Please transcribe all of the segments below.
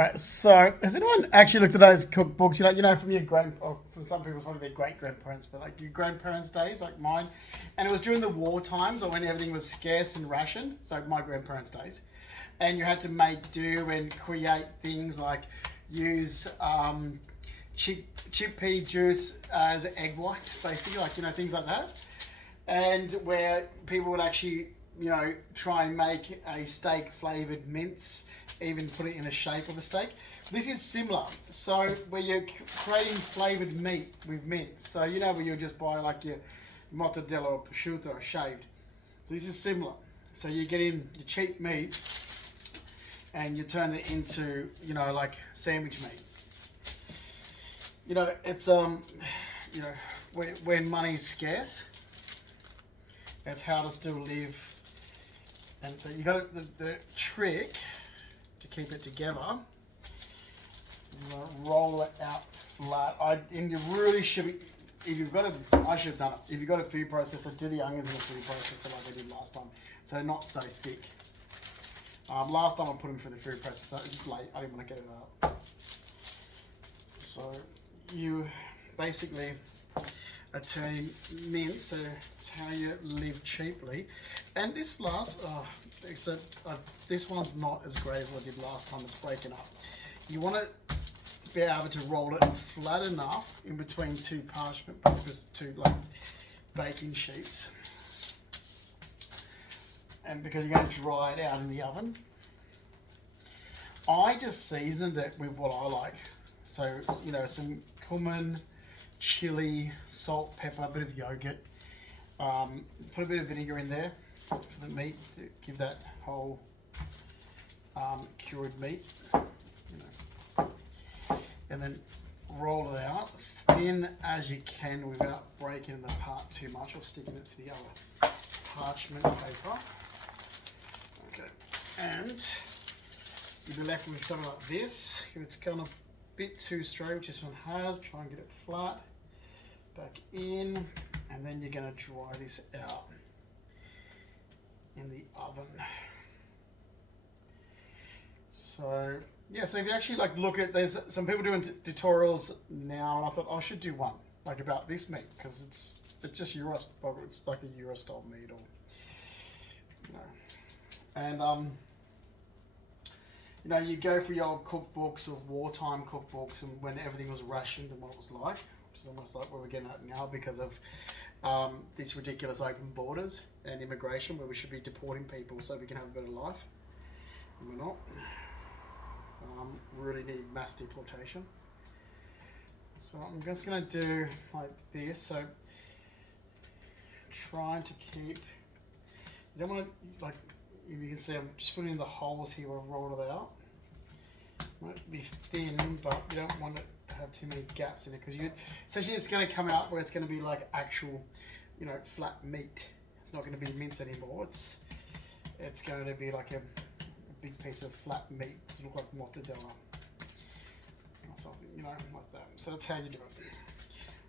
Right, so has anyone actually looked at those cookbooks? From your or from some people probably their great grandparents, but like your grandparents' days, like mine, and it was during the war times or when everything was scarce and rationed. So my grandparents' days, and you had to make do and create things like use chickpea juice as egg whites, basically, like things like that, and where people would actually try and make a steak flavored mince, even put it in a shape of a steak. This is similar. So where you're creating flavored meat with mince. So where you just buy like your mozzarella or prosciutto shaved. So this is similar. So you get in your cheap meat and you turn it into like sandwich meat. It's when money's scarce, it's how to still live. And so you got the trick to keep it together. You want to roll it out flat. And you really should be, if you've got I should have done it. If you've got a food processor, do the onions in a food processor like I did last time. So they're not so thick. Last time I put them through the food processor, it was just late. I didn't want to get it out. So you basically are turning mince, so it's how you live cheaply. And this last, except this one's not as great as what I did last time. It's breaking up. You want to be able to roll it flat enough in between two parchment papers, two like baking sheets, and because you're going to dry it out in the oven. I just seasoned it with what I like, so some cumin, chili, salt, pepper, a bit of yogurt. Put a bit of vinegar in there for the meat to give that whole cured meat. And then roll it out as thin as you can without breaking it apart too much or sticking it to the other parchment paper. Okay, and you'll be left with something like this. If it's gone a bit too straight, which this one has, try and get it flat. Back in, and then you're going to dry this out in the oven. So yeah, so if you actually look at, there's some people doing tutorials now, and I thought I should do one like about this meat because it's just Euro, it's like a Euro style meat, or and you go for your old cookbooks of wartime cookbooks and when everything was rationed and what it was like. It's almost like where we're getting at now because of these ridiculous open borders and immigration, where we should be deporting people so we can have a better life, and we're not. Really need mass deportation. So I'm just going to do like this. So trying to keep. You don't want to if you can see, I'm just putting in the holes here where I rolled it out. Might be thin, but you don't want it have too many gaps in it because essentially it's going to come out where it's going to be like actual flat meat. It's not going to be mince anymore. It's going to be like a big piece of flat meat to look like mozzarella or something, like that. So that's how you do it.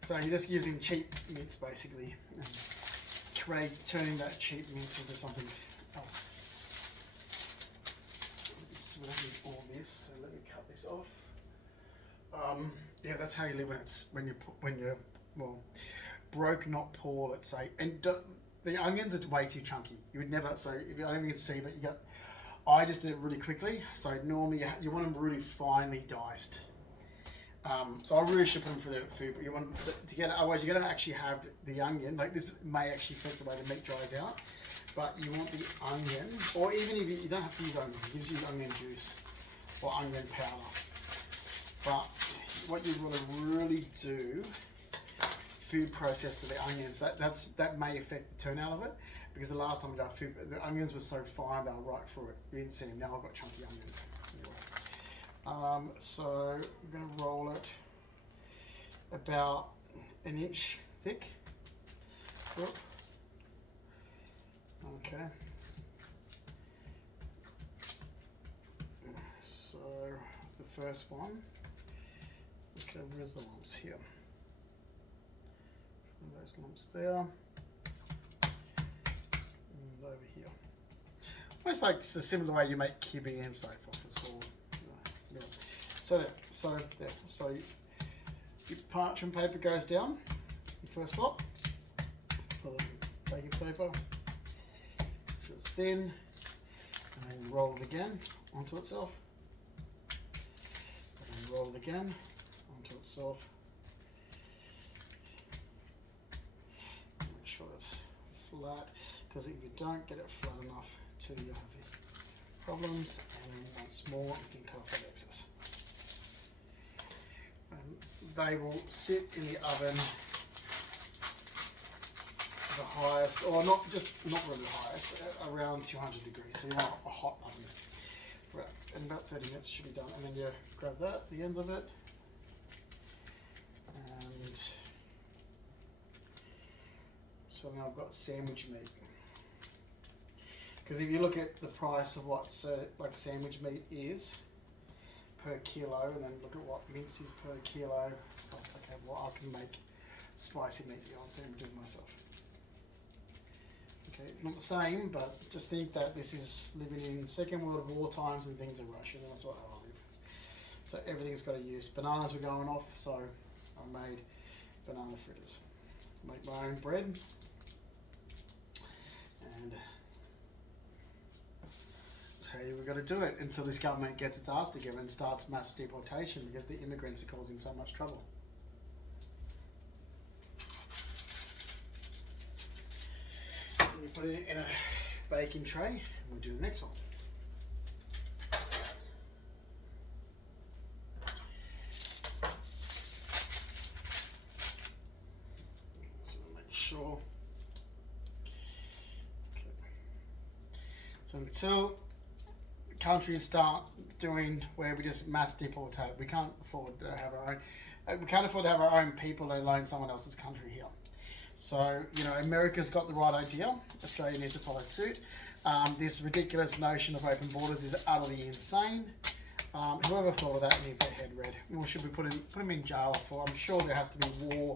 So you're just using cheap mince basically and turning that cheap mince into something else. So we don't need all this, so let me cut this off. Yeah, that's how you live when you're broke, not poor, let's say. And the onions are way too chunky. You would never. So if I don't even see, but I just did it really quickly. So normally you want them really finely diced. So I really should put them for the food, but you want to get it. Otherwise, you're gonna actually have the onion. Like this may actually affect the way the meat dries out. But you want the onion, or even if you don't have to use onion, you can just use onion juice or onion powder. But what you want to really do, food process of the onions, that may affect the turnout of it, because the last time I got food, the onions were so fine they were right through it. You didn't see them. Now I've got chunky onions. Anyway. So I'm going to roll it about an inch thick. Whoop. Okay. So the first one. Okay, where's the lumps here? Those lumps there. And over here. Almost like it's a similar way you make kibbeh and so forth as well. Yeah. So your parchment paper goes down, your first lot, for the baking paper, it's thin, and then you roll it again onto itself, and then roll it again onto itself. Make sure it's flat, because if you don't get it flat enough, too, you'll have your problems. And then once more, you can cut off that excess. And they will sit in the oven the highest, or not really highest, around 200 degrees. So you want a hot oven. Right, in about 30 minutes it should be done. And then you grab that, the ends of it, and so now I've got sandwich meat. Because if you look at the price of what like sandwich meat is per kilo, and then look at what mince is per kilo, it's like, okay, well, I can make spicy meat on sandwiches myself. Okay, not the same, but just think that this is living in Second World War times and things are Russian, and that's what I live. So everything's got a use. Bananas were going off, so I made banana fritters. Make my own bread, and that's how we've got to do it until this government gets its ass together and starts mass deportation, because the immigrants are causing so much trouble. We put it in a baking tray, and we'll do the next one. So make sure. Okay. So until countries start doing where we just mass deportate, we can't afford to have our own. We can't afford to have our own people, let alone someone else's country here. So, you know, America's got the right idea. Australia needs to follow suit. This ridiculous notion of open borders is utterly insane. Whoever thought of that needs their head read. Or should we put them in jail for? I'm sure there has to be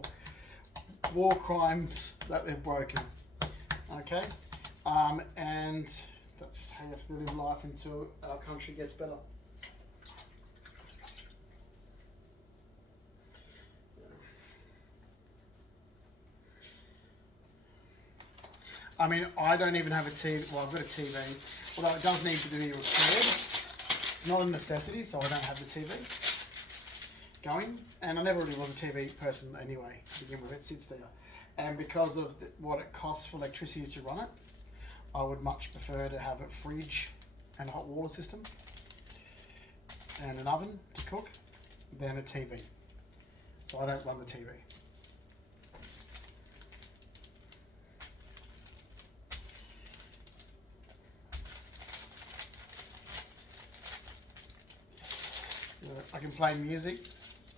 war crimes that they've broken. Okay, and that's just how you have to live life until our country gets better. I mean, I don't even have a TV. Well, I've got a TV, although it does need to be recorded. It's not a necessity, so I don't have the TV going. And I never really was a TV person anyway, to begin with. It sits there. And because of what it costs for electricity to run it, I would much prefer to have a fridge and a hot water system and an oven to cook than a TV. So I don't run the TV. I can play music,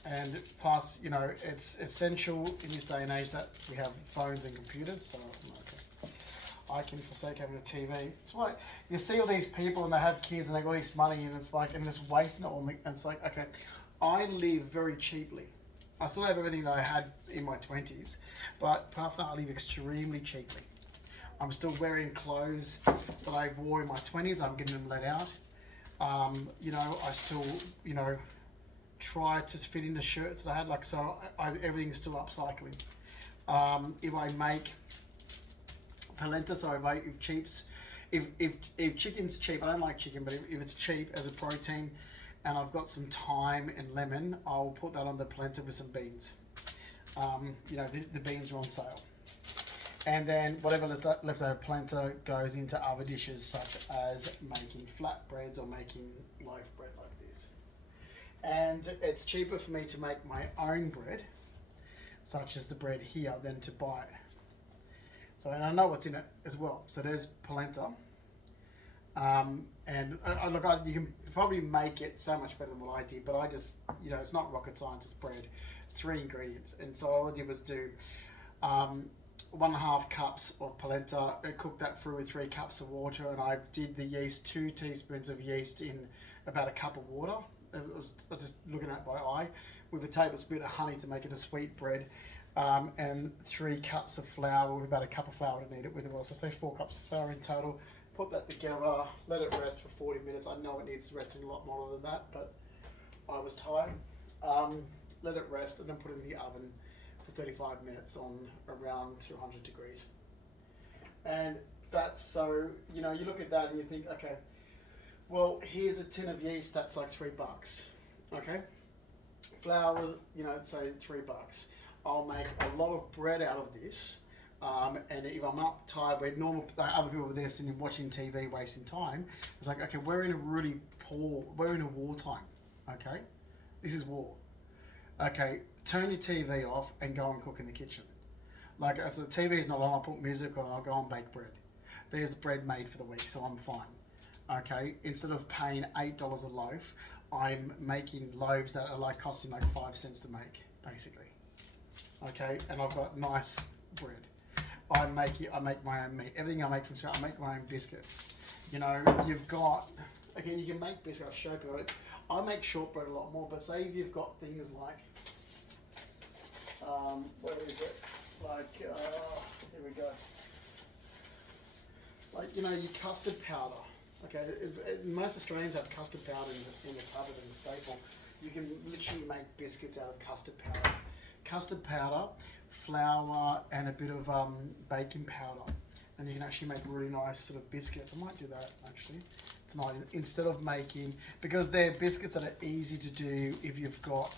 and plus, you know, it's essential in this day and age that we have phones and computers, so okay, I can forsake having a TV. It's why you see all these people and they have kids and they got all this money and it's like, and just wasting it all, and it's like, okay, I live very cheaply. I still have everything that I had in my 20s, but apart from that, I live extremely cheaply. I'm still wearing clothes that I wore in my 20s. I'm getting them let out. You know, I still, you know, try to fit into shirts that I had, like, so everything's still upcycling. If I make polenta, so if chicken's cheap, I don't like chicken, but if it's cheap as a protein and I've got some thyme and lemon, I'll put that on the polenta with some beans. You know, the beans are on sale. And then whatever leftover polenta goes into other dishes, such as making flatbreads or making loaf bread like this. And it's cheaper for me to make my own bread, such as the bread here, than to buy it. So, and I know what's in it as well. So there's polenta. And you can probably make it so much better than what I did, but I just, you know, it's not rocket science, it's bread. 3 ingredients. And so all I did was do 1.5 cups of polenta, I cooked that through with 3 cups of water, and I did the yeast, 2 teaspoons of yeast in about a cup of water. I was just looking at it by eye, with a tablespoon of honey to make it a sweet bread, and 3 cups of flour, with about a cup of flour to knead it with as well. So say 4 cups of flour in total. Put that together, let it rest for 40 minutes. I know it needs resting a lot more than that, but I was tired. Let it rest and then put it in the oven for 35 minutes on around 200 degrees. And that's so, you know, you look at that and you think, okay, well, here's a tin of yeast that's like $3. Okay? Flour, you know, say $3. I'll make a lot of bread out of this. And if I'm up tired, where normal other people were there sitting watching TV, wasting time, it's like, okay, we're in a wartime. Okay, this is war. Okay, turn your TV off and go and cook in the kitchen. Like, so the TV is not on. I'll put music on. I'll go and bake bread. There's bread made for the week, so I'm fine. Okay, instead of paying $8 a loaf, I'm making loaves that are like costing like 5 cents to make, basically. Okay, and I've got nice bread. I make my own meat. Everything I make from scratch. I make my own biscuits. You know, you've got, again, you can make biscuits. I'll show you. I make shortbread a lot more, but say if you've got things like, what is it? Like, here we go. Like, you know, your custard powder. Okay, most Australians have custard powder in the cupboard as a staple. You can literally make biscuits out of custard powder. Custard powder, flour, and a bit of baking powder, and you can actually make really nice sort of biscuits. I might do that actually tonight instead of making, because they're biscuits that are easy to do if you've got,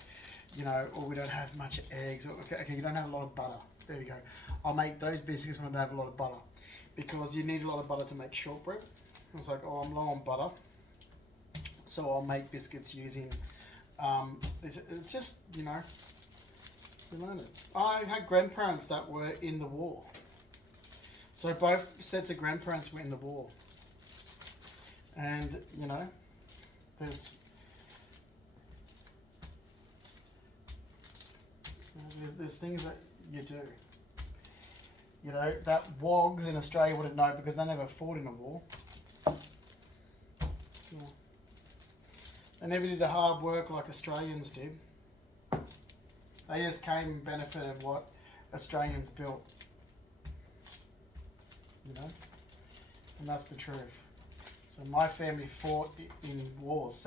you know, or we don't have much eggs. Or, okay, you don't have a lot of butter. There you go. I'll make those biscuits when I don't have a lot of butter, because you need a lot of butter to make shortbread. I was like, oh, I'm low on butter, so I'll make biscuits using. It's just, you know. I had grandparents that were in the war. So both sets of grandparents were in the war. And, you know, there's things that you do. You know, that wogs in Australia wouldn't know because they never fought in a war. Yeah. They never did the hard work like Australians did. They just came and benefited what Australians built, you know, and that's the truth. So my family fought in wars,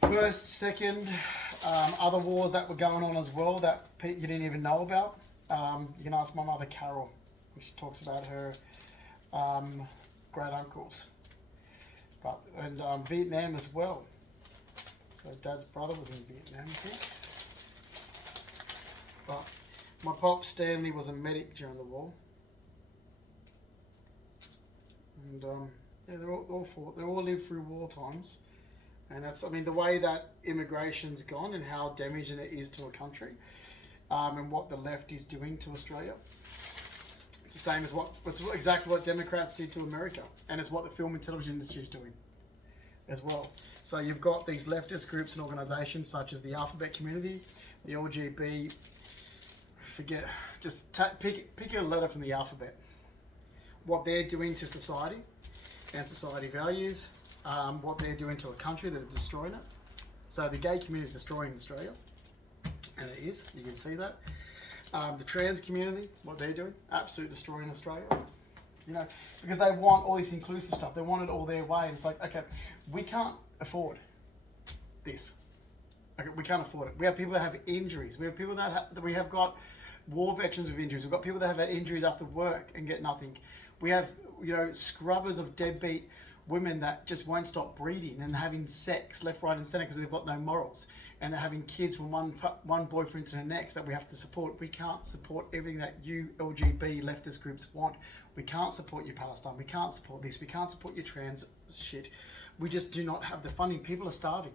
first, second, other wars that were going on as well that you didn't even know about. You can ask my mother Carol, she talks about her great uncles, and Vietnam as well. So Dad's brother was in Vietnam, I think. But my pop Stanley was a medic during the war, and yeah, they all fought. They all lived through war times, and that's, I mean, the way that immigration's gone and how damaging it is to a country, and what the left is doing to Australia. It's the same as it's exactly what Democrats did to America, and it's what the film and television industry is doing as well. So you've got these leftist groups and organisations such as the Alphabet Community, the LGB. Pick a letter from the alphabet. What they're doing to society and society values, what they're doing to a country that are destroying it. So the gay community is destroying Australia, and it is. You can see that. The trans community, what they're doing, absolutely destroying Australia. You know, because they want all this inclusive stuff. They want it all their way, and it's like, okay, we can't afford this. Okay, we can't afford it. We have people that have injuries. We have people we have got war veterans with injuries. We've got people that have had injuries after work and get nothing. We have, you know, scrubbers of deadbeat women that just won't stop breeding and having sex left, right, and centre because they've got no morals, and they're having kids from one boyfriend to the next that we have to support. We can't support everything that you LGBT leftist groups want. We can't support your Palestine. We can't support this. We can't support your trans shit. We just do not have the funding. People are starving.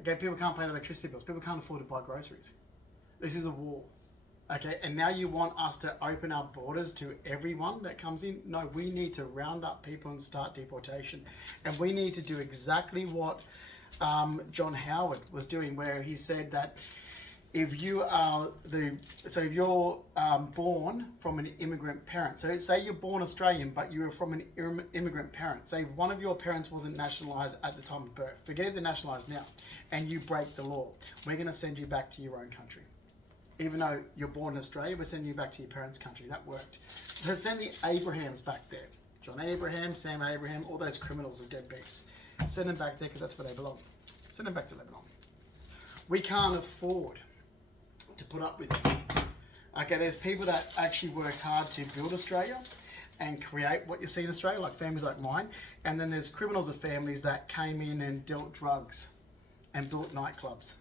Okay, people can't pay their electricity bills. People can't afford to buy groceries. This is a war. Okay, and now you want us to open our borders to everyone that comes in? No, we need to round up people and start deportation. And we need to do exactly what John Howard was doing, where he said that if you are if you're born from an immigrant parent, so say you're born Australian, but you were from an immigrant parent, say one of your parents wasn't nationalised at the time of birth, forget if they're nationalised now, and you break the law, we're going to send you back to your own country. Even though you're born in Australia, we're sending you back to your parents' country. That worked. So send the Abrahams back there. John Abraham, Sam Abraham, all those criminals are deadbeats. Send them back there because that's where they belong. Send Send them back to Lebanon. We can't afford to put up with this. Okay, there's people that actually worked hard to build Australia and create what you see in Australia, like families like mine. And then there's criminals of families that came in and dealt drugs and built nightclubs.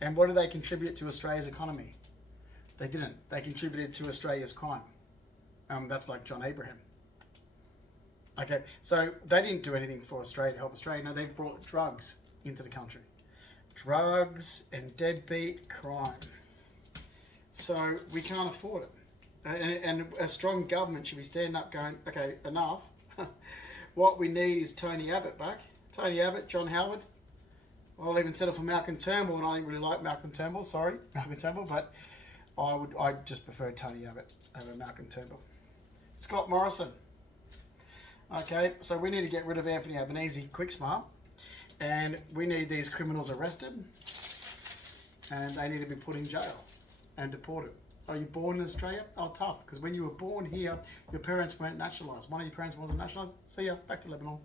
And what did they contribute to Australia's economy? They didn't. They contributed to Australia's crime. That's like John Abraham. Okay, so they didn't do anything for Australia to help Australia. No, they brought drugs into the country. Drugs and deadbeat crime. So we can't afford it. And a strong government should be standing up going, okay, enough. What we need is Tony Abbott back. Tony Abbott, John Howard. I'll even settle for Malcolm Turnbull, and I didn't really like Malcolm Turnbull, but I just prefer Tony Abbott over Malcolm Turnbull. Scott Morrison. Okay, so we need to get rid of Anthony Albanese quick smart, and we need these criminals arrested, and they need to be put in jail and deported. Are you born in Australia? Oh, tough, because when you were born here, your parents weren't naturalised. One of your parents wasn't naturalised. See ya, back to Lebanon.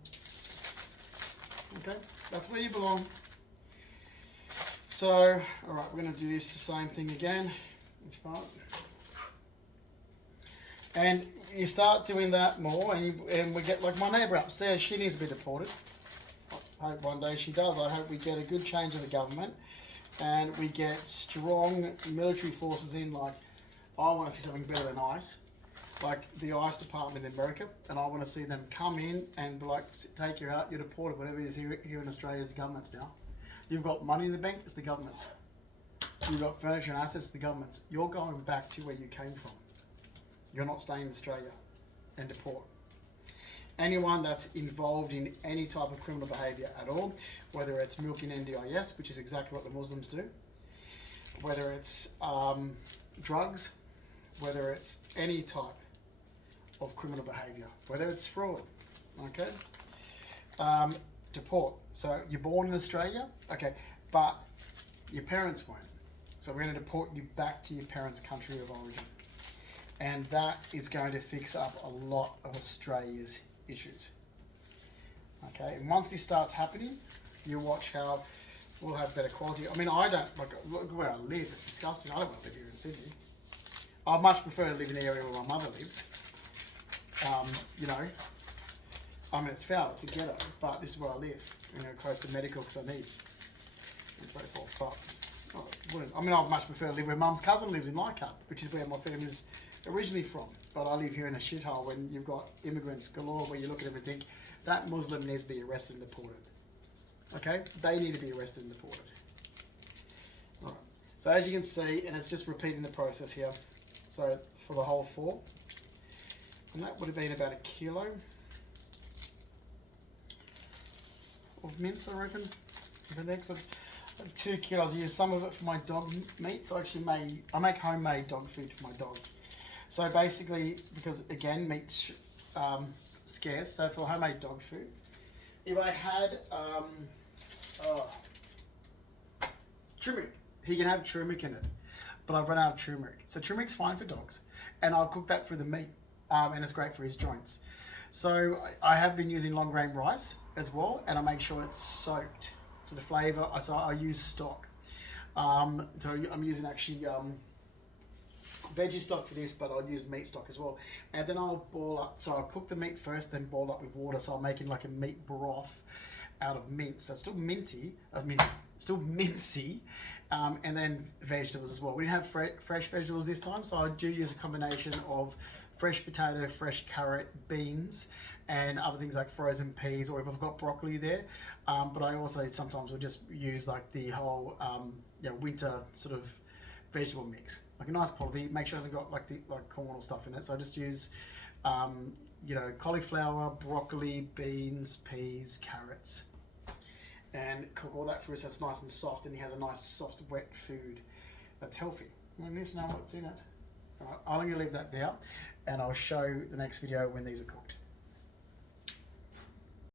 Okay, that's where you belong. So, all right, we're going to do this the same thing again. Which part? And you start doing that more, and we get, like my neighbour upstairs, she needs to be deported. I hope one day she does. I hope we get a good change of the government, and we get strong military forces in. Like, I want to see something better than ICE, like the ICE department in America, and I want to see them come in and be like, take you out, you're deported, whatever it is here in Australia is the government's now. You've got money in the bank, it's the government's. You've got furniture and assets, it's the government's. You're going back to where you came from. You're not staying in Australia and deport. Anyone that's involved in any type of criminal behaviour at all, whether it's milking NDIS, which is exactly what the Muslims do, whether it's drugs, whether it's any type of criminal behaviour, whether it's fraud, okay? Deport. So you're born in Australia, okay, but your parents weren't. So we're going to deport you back to your parents' country of origin. And that is going to fix up a lot of Australia's issues. Okay, and once this starts happening, you watch how we'll have better quality. I mean, I don't, like, look where I live, it's disgusting. I don't want to live here in Sydney. I much prefer to live in the area where my mother lives. You know, I mean, it's foul, it's a ghetto, but this is where I live, you know, close to medical because I need, and so forth. But I mean, I'd much prefer to live where Mum's cousin lives in Leichhardt, which is where my family is originally from. But I live here in a shithole when you've got immigrants galore, where you look at them and think that Muslim needs to be arrested and deported. Okay, they need to be arrested and deported. All right. So as you can see, and it's just repeating the process here. So for the whole 4, and that would have been about a kilo of mince, I reckon. The next 2 kilos. I use some of it for my dog meat. So I make homemade dog food for my dog. So basically, because again, meat's scarce, so for homemade dog food, if I had turmeric, he can have turmeric in it, but I've run out of turmeric. So turmeric's fine for dogs, and I'll cook that for the meat, and it's great for his joints. So I have been using long grain rice as well, and I make sure it's soaked. So the flavour, so I use stock. So I'm using actually veggie stock for this, but I'll use meat stock as well. And then I'll boil up, so I'll cook the meat first, then boil up with water. So I'm making like a meat broth out of mince. So it's still minty, still mincy, and then vegetables as well. We didn't have fresh vegetables this time, so I do use a combination of fresh potato, fresh carrot, beans, and other things like frozen peas, or if I've got broccoli there. But I also sometimes will just use like the whole winter sort of vegetable mix, like a nice quality. Make sure it hasn't got like corn or stuff in it. So I just use cauliflower, broccoli, beans, peas, carrots, and cook all that through so it's nice and soft, and he has a nice soft wet food that's healthy. I need to know what's in it. All right, I'm going to leave that there, and I'll show the next video when these are cooked.